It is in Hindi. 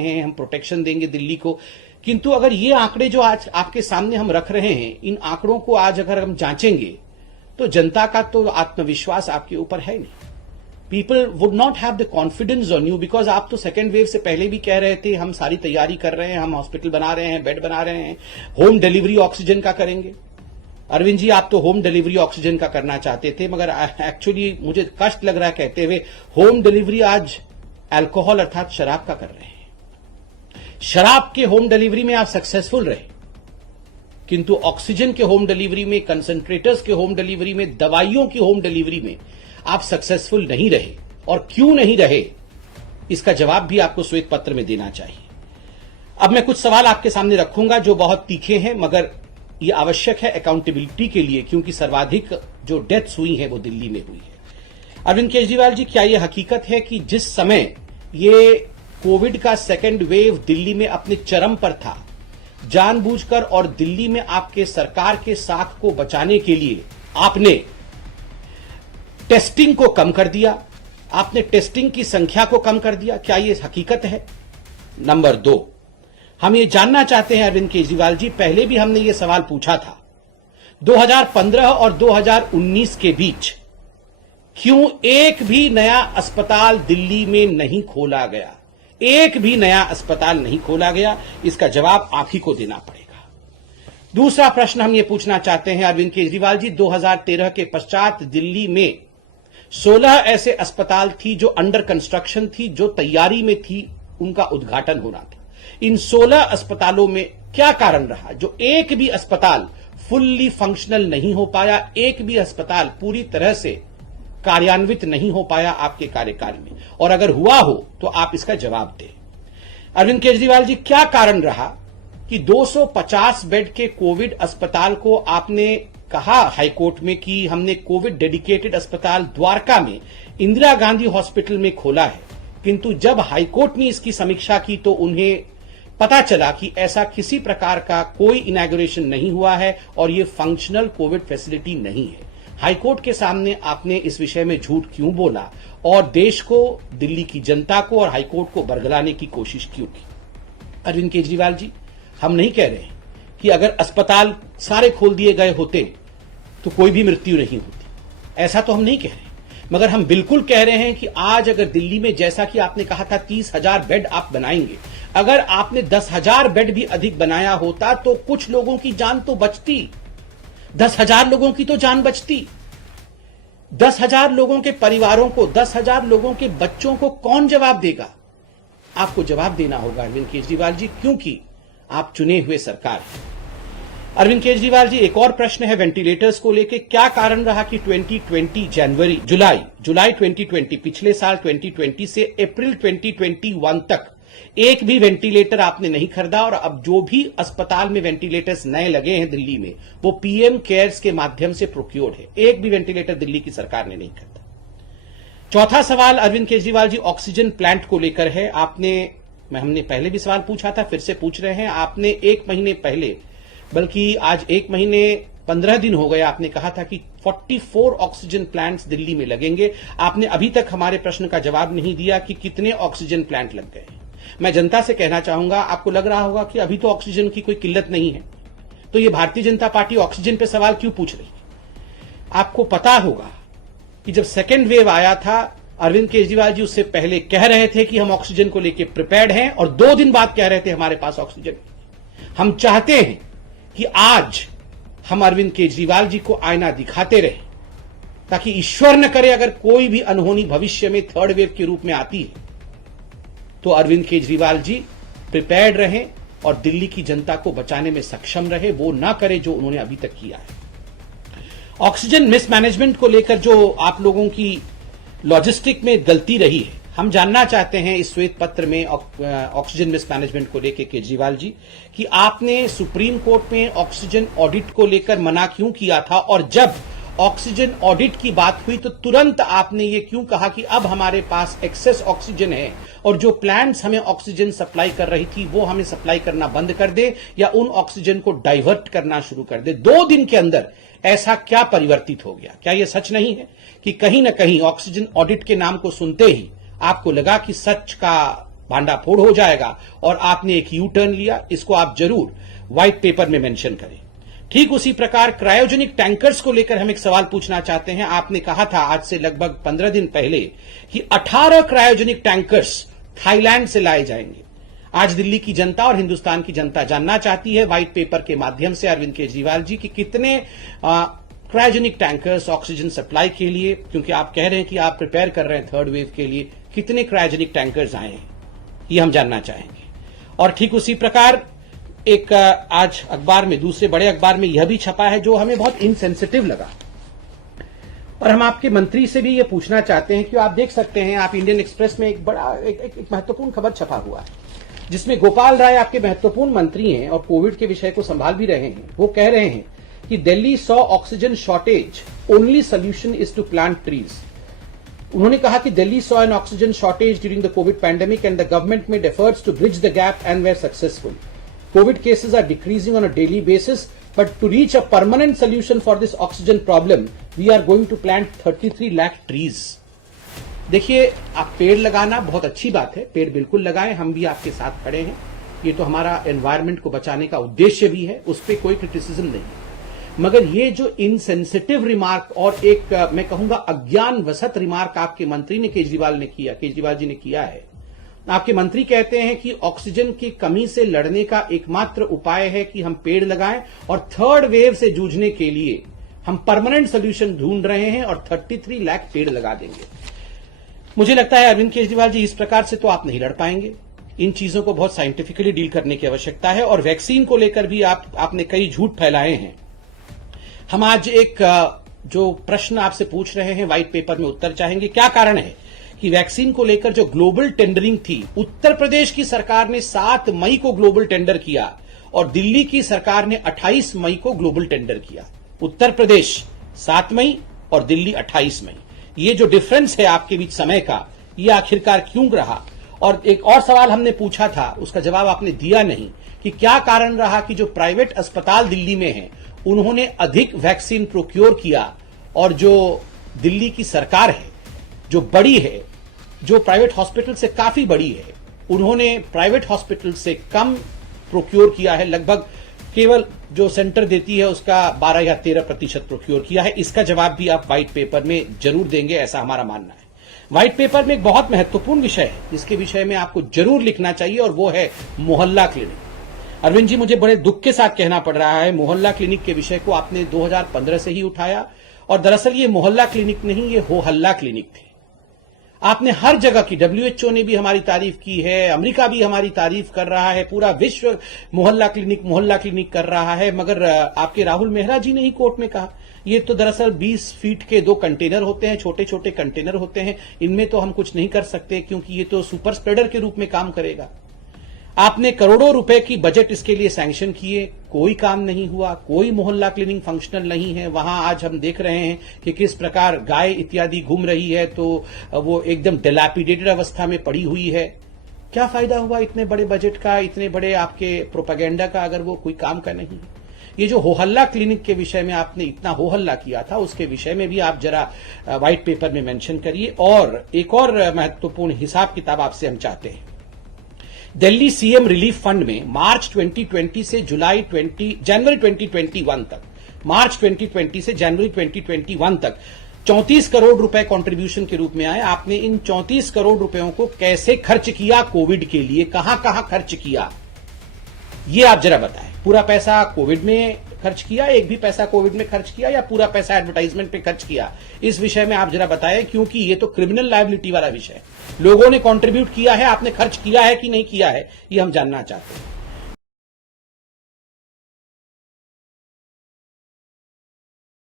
हैं, हम प्रोटेक्शन देंगे दिल्ली को। किंतु अगर ये आंकड़े जो आज आपके सामने हम रख रहे हैं, इन आंकड़ों को आज अगर हम जांचेंगे तो जनता का तो आत्मविश्वास आपके ऊपर है नहीं। People would not have the confidence on you, because आप तो सेकेंड वेव से पहले भी कह रहे थे हम सारी तैयारी कर रहे हैं, हम हॉस्पिटल बना रहे हैं, बेड बना रहे हैं, होम डिलीवरी ऑक्सीजन का करेंगे। अरविंद जी, आप तो होम डिलीवरी ऑक्सीजन का करना चाहते थे, मगर एक्चुअली मुझे कष्ट लग रहा है कहते हुए, होम डिलीवरी आज अल्कोहल अर्थात शराब का कर रहे हैं। शराब के होम डिलीवरी में आप सक्सेसफुल रहे, किंतु ऑक्सीजन के होम डिलीवरी में, कंसंट्रेटर्स के होम डिलीवरी में, दवाइयों की होम डिलीवरी में आप सक्सेसफुल नहीं रहे। और क्यों नहीं रहे, इसका जवाब भी आपको श्वेत पत्र में देना चाहिए। अब मैं कुछ सवाल आपके सामने रखूंगा जो बहुत तीखे हैं, मगर यह आवश्यक है अकाउंटेबिलिटी के लिए, क्योंकि सर्वाधिक जो डेथ्स हुई हैं वो दिल्ली में हुई है। अरविंद केजरीवाल जी, क्या यह हकीकत है कि जिस समय ये कोविड का सेकेंड वेव दिल्ली में अपने चरम पर था, जानबूझकर और दिल्ली में आपके सरकार के साख को बचाने के लिए आपने टेस्टिंग को कम कर दिया, आपने टेस्टिंग की संख्या को कम कर दिया? क्या यह हकीकत है? नंबर 2, हम ये जानना चाहते हैं अरविंद केजरीवाल जी, पहले भी हमने ये सवाल पूछा था, 2015 और 2019 के बीच क्यों एक भी नया अस्पताल दिल्ली में नहीं खोला गया? एक भी नया अस्पताल नहीं खोला गया, इसका जवाब आप ही को देना पड़ेगा। दूसरा प्रश्न हम ये पूछना चाहते हैं अरविंद केजरीवाल जी, 2013 के पश्चात दिल्ली में 16 ऐसे अस्पताल थी जो अंडर कंस्ट्रक्शन थी, जो तैयारी में थी, उनका उद्घाटन होना था। इन 16 अस्पतालों में क्या कारण रहा जो एक भी अस्पताल फुल्ली फंक्शनल नहीं हो पाया, एक भी अस्पताल पूरी तरह से कार्यान्वित नहीं हो पाया आपके कार्यकाल में? और अगर हुआ हो तो आप इसका जवाब दें। अरविंद केजरीवाल जी, क्या कारण रहा कि 250 बेड के कोविड अस्पताल को आपने कहा हाईकोर्ट में कि हमने कोविड डेडिकेटेड अस्पताल द्वारका में इंदिरा गांधी हॉस्पिटल में खोला है, किंतु जब हाईकोर्ट ने इसकी समीक्षा की तो उन्हें पता चला कि ऐसा किसी प्रकार का कोई इनॉग्रेशन नहीं हुआ है और यह फंक्शनल कोविड फैसिलिटी नहीं है। हाईकोर्ट के सामने आपने इस विषय में झूठ क्यों बोला और देश को, दिल्ली की जनता को और हाईकोर्ट को बरगलाने की कोशिश क्यों की? अरविंद केजरीवाल जी, हम नहीं कह रहे हैं कि अगर अस्पताल सारे खोल दिए गए होते तो कोई भी मृत्यु नहीं होती, ऐसा तो हम नहीं कह रहे, मगर हम बिल्कुल कह रहे हैं कि आज अगर दिल्ली में, जैसा कि आपने कहा था 30,000 बेड आप बनाएंगे, अगर आपने 10,000 बेड भी अधिक बनाया होता तो कुछ लोगों की जान तो बचती, 10,000 लोगों की तो जान बचती। 10,000 लोगों के परिवारों को, 10,000 लोगों के बच्चों को कौन जवाब देगा? आपको जवाब देना होगा अरविंद केजरीवाल जी, क्योंकि आप चुने हुए सरकार हैं। अरविंद केजरीवाल जी, एक और प्रश्न है वेंटिलेटर्स को लेकर, क्या कारण रहा कि 2020 जुलाई 2020, पिछले साल 2020 से अप्रैल 2021 तक एक भी वेंटिलेटर आपने नहीं खरीदा, और अब जो भी अस्पताल में वेंटिलेटर्स नए लगे हैं दिल्ली में वो पीएम केयर्स के माध्यम से प्रोक्योर्ड है, एक भी वेंटिलेटर दिल्ली की सरकार ने नहीं खरीदा। चौथा सवाल अरविंद केजरीवाल जी ऑक्सीजन प्लांट को लेकर है। हमने पहले भी सवाल पूछा था, फिर से पूछ रहे हैं। आपने एक महीने पहले, बल्कि आज 1 महीने 15 दिन हो गए, आपने कहा था कि 44 ऑक्सीजन प्लांट्स दिल्ली में लगेंगे। आपने अभी तक हमारे प्रश्न का जवाब नहीं दिया कि कितने ऑक्सीजन प्लांट लग गए। मैं जनता से कहना चाहूंगा, आपको लग रहा होगा कि अभी तो ऑक्सीजन की कोई किल्लत नहीं है, तो ये भारतीय जनता पार्टी ऑक्सीजन पे सवाल क्यों पूछ रही है? आपको पता होगा कि जब सेकेंड वेव आया था, अरविंद केजरीवाल जी उससे पहले कह रहे थे कि हम ऑक्सीजन को लेकर प्रिपेयर्ड हैं, और 2 दिन बाद कह रहे थे हमारे पास ऑक्सीजन। हम चाहते हैं कि आज हम अरविंद केजरीवाल जी को आईना दिखाते रहें, ताकि ईश्वर न करे अगर कोई भी अनहोनी भविष्य में थर्ड वेव के रूप में आती है तो अरविंद केजरीवाल जी प्रिपेयर्ड रहें और दिल्ली की जनता को बचाने में सक्षम रहे, वो ना करे जो उन्होंने अभी तक किया है। ऑक्सीजन मिसमैनेजमेंट को लेकर जो आप लोगों की लॉजिस्टिक में गलती रही है, हम जानना चाहते हैं इस श्वेत पत्र में ऑक्सीजन मिसमैनेजमेंट को लेकर केजरीवाल जी कि आपने सुप्रीम कोर्ट में ऑक्सीजन ऑडिट को लेकर मना क्यों किया था, और जब ऑक्सीजन ऑडिट की बात हुई तो तुरंत आपने ये क्यों कहा कि अब हमारे पास एक्सेस ऑक्सीजन है और जो प्लांट्स हमें ऑक्सीजन सप्लाई कर रही थी वो हमें सप्लाई करना बंद कर दे या उन ऑक्सीजन को डाइवर्ट करना शुरू कर दे? 2 दिन के अंदर ऐसा क्या परिवर्तित हो गया? क्या यह सच नहीं है कि कहीं ना कहीं ऑक्सीजन ऑडिट के नाम को सुनते ही आपको लगा कि सच का भांडाफोड़ हो जाएगा और आपने एक यू टर्न लिया। इसको आप जरूर व्हाइट पेपर में मेंशन करें। ठीक उसी प्रकार क्रायोजेनिक टैंकर्स को लेकर हम एक सवाल पूछना चाहते हैं। आपने कहा था आज से लगभग 15 दिन पहले कि 18 क्रायोजेनिक टैंकर्स थाईलैंड से लाए जाएंगे। आज दिल्ली की जनता और हिंदुस्तान की जनता जानना चाहती है व्हाइट पेपर के माध्यम से अरविंद केजरीवाल जी कि कितने क्रायोजेनिक टैंकर्स ऑक्सीजन सप्लाई के लिए, क्योंकि आप कह रहे हैं कि आप प्रिपेयर कर रहे हैं थर्ड वेव के लिए, कितने क्रायोजेनिक टैंकर्स आए हैं, ये हम जानना चाहेंगे। और ठीक उसी प्रकार एक आज अखबार में, दूसरे बड़े अखबार में यह भी छपा है जो हमें बहुत इनसेंसिटिव लगा, और हम आपके मंत्री से भी यह पूछना चाहते हैं कि आप देख सकते हैं, आप इंडियन एक्सप्रेस में एक बड़ा एक महत्वपूर्ण खबर छपा हुआ है जिसमें गोपाल राय आपके महत्वपूर्ण मंत्री हैं और कोविड के विषय को संभाल भी रहे हैं। वो कह रहे हैं कि Delhi saw oxygen shortage, only solution is to plant trees. उन्होंने कहा कि Delhi saw an oxygen shortage during the covid pandemic and the government made efforts to bridge the gap and were successful. COVID cases are decreasing on a daily basis, but to reach a permanent solution for this oxygen problem, we are going to plant 33 lakh trees. देखिए, आप पेड़ लगाना बहुत अच्छी बात है, पेड़ बिल्कुल लगाएं, हम भी आपके साथ खड़े हैं। ये तो हमारा एनवायरमेंट को बचाने का उद्देश्य भी है, उस पर कोई क्रिटिसिज्म नहीं है। मगर ये जो इनसेंसिटिव रिमार्क और एक मैं कहूंगा अज्ञान वसत रिमार्क आपके मंत्री ने केजरीवाल जी ने किया है। आपके मंत्री कहते हैं कि ऑक्सीजन की कमी से लड़ने का एकमात्र उपाय है कि हम पेड़ लगाएं और थर्ड वेव से जूझने के लिए हम परमानेंट सोल्यूशन ढूंढ रहे हैं और 33 लाख पेड़ लगा देंगे। मुझे लगता है अरविंद केजरीवाल जी, इस प्रकार से तो आप नहीं लड़ पाएंगे। इन चीजों को बहुत साइंटिफिकली डील करने की आवश्यकता है। और वैक्सीन को लेकर भी आपने कई झूठ फैलाए हैं। हम आज एक जो प्रश्न आपसे पूछ रहे हैं व्हाइट पेपर में उत्तर चाहेंगे। क्या कारण है कि वैक्सीन को लेकर जो ग्लोबल टेंडरिंग थी, उत्तर प्रदेश की सरकार ने 7 मई को ग्लोबल टेंडर किया और दिल्ली की सरकार ने 28 मई को ग्लोबल टेंडर किया। उत्तर प्रदेश 7 मई और दिल्ली 28 मई। ये जो डिफरेंस है आपके बीच समय का, ये आखिरकार क्यों रहा? और एक और सवाल हमने पूछा था, उसका जवाब आपने दिया नहीं कि क्या कारण रहा कि जो प्राइवेट अस्पताल दिल्ली में हैं, उन्होंने अधिक वैक्सीन प्रोक्योर किया और जो दिल्ली की सरकार है, जो बड़ी है, जो प्राइवेट हॉस्पिटल से काफी बड़ी है, उन्होंने प्राइवेट हॉस्पिटल से कम प्रोक्योर किया है। लगभग केवल जो सेंटर देती है उसका 12 या 13% प्रोक्योर किया है। इसका जवाब भी आप व्हाइट पेपर में जरूर देंगे, ऐसा हमारा मानना है। व्हाइट पेपर में एक बहुत महत्वपूर्ण विषय है जिसके विषय में आपको जरूर लिखना चाहिए और वो है मोहल्ला क्लिनिक। अरविंद जी, मुझे बड़े दुख के साथ कहना पड़ रहा है, मोहल्ला क्लिनिक के विषय को आपने 2015 से ही उठाया और दरअसल ये मोहल्ला क्लिनिक नहीं, ये हो हल्ला क्लिनिक थे। आपने हर जगह की, WHO ने भी हमारी तारीफ की है, अमेरिका भी हमारी तारीफ कर रहा है, पूरा विश्व मोहल्ला क्लिनिक कर रहा है, मगर आपके राहुल मेहरा जी ने ही कोर्ट में कहा ये तो दरअसल 20 फीट के 2 कंटेनर होते हैं, छोटे छोटे कंटेनर होते हैं, इनमें तो हम कुछ नहीं कर सकते क्योंकि ये तो सुपर स्प्रेडर के रूप में काम करेगा। आपने करोड़ों रुपए की बजट इसके लिए सैंक्शन किए, कोई काम नहीं हुआ, कोई मोहल्ला क्लिनिक फंक्शनल नहीं है। वहां आज हम देख रहे हैं कि किस प्रकार गाय इत्यादि घूम रही है तो वो एकदम डिलैपिडेटेड अवस्था में पड़ी हुई है। क्या फायदा हुआ इतने बड़े बजट का, इतने बड़े आपके प्रोपेगेंडा का, अगर वो कोई काम का नहीं है। ये जो हो हल्ला क्लिनिक के विषय में आपने इतना हो हल्ला किया था, उसके विषय में भी आप जरा व्हाइट पेपर में मेंशन करिए। और एक और महत्वपूर्ण हिसाब किताब आपसे हम चाहते हैं। दिल्ली सीएम रिलीफ फंड में मार्च 2020 से जनवरी 2021 तक, मार्च 2020 से जनवरी 2021 तक 34 करोड़ रुपए कंट्रीब्यूशन के रूप में आए। आपने इन 34 करोड़ रुपयों को कैसे खर्च किया, कोविड के लिए कहां कहां खर्च किया, ये आप जरा बताएं। पूरा पैसा कोविड में खर्च किया, एक भी पैसा कोविड में खर्च किया, या पूरा पैसा एडवर्टाइजमेंट पे खर्च किया, इस विषय में आप जरा बताएं, क्योंकि ये तो क्रिमिनल लायबिलिटी वाला विषय है। लोगों ने कंट्रीब्यूट किया है, आपने खर्च किया है कि नहीं किया है, ये हम जानना चाहते हैं।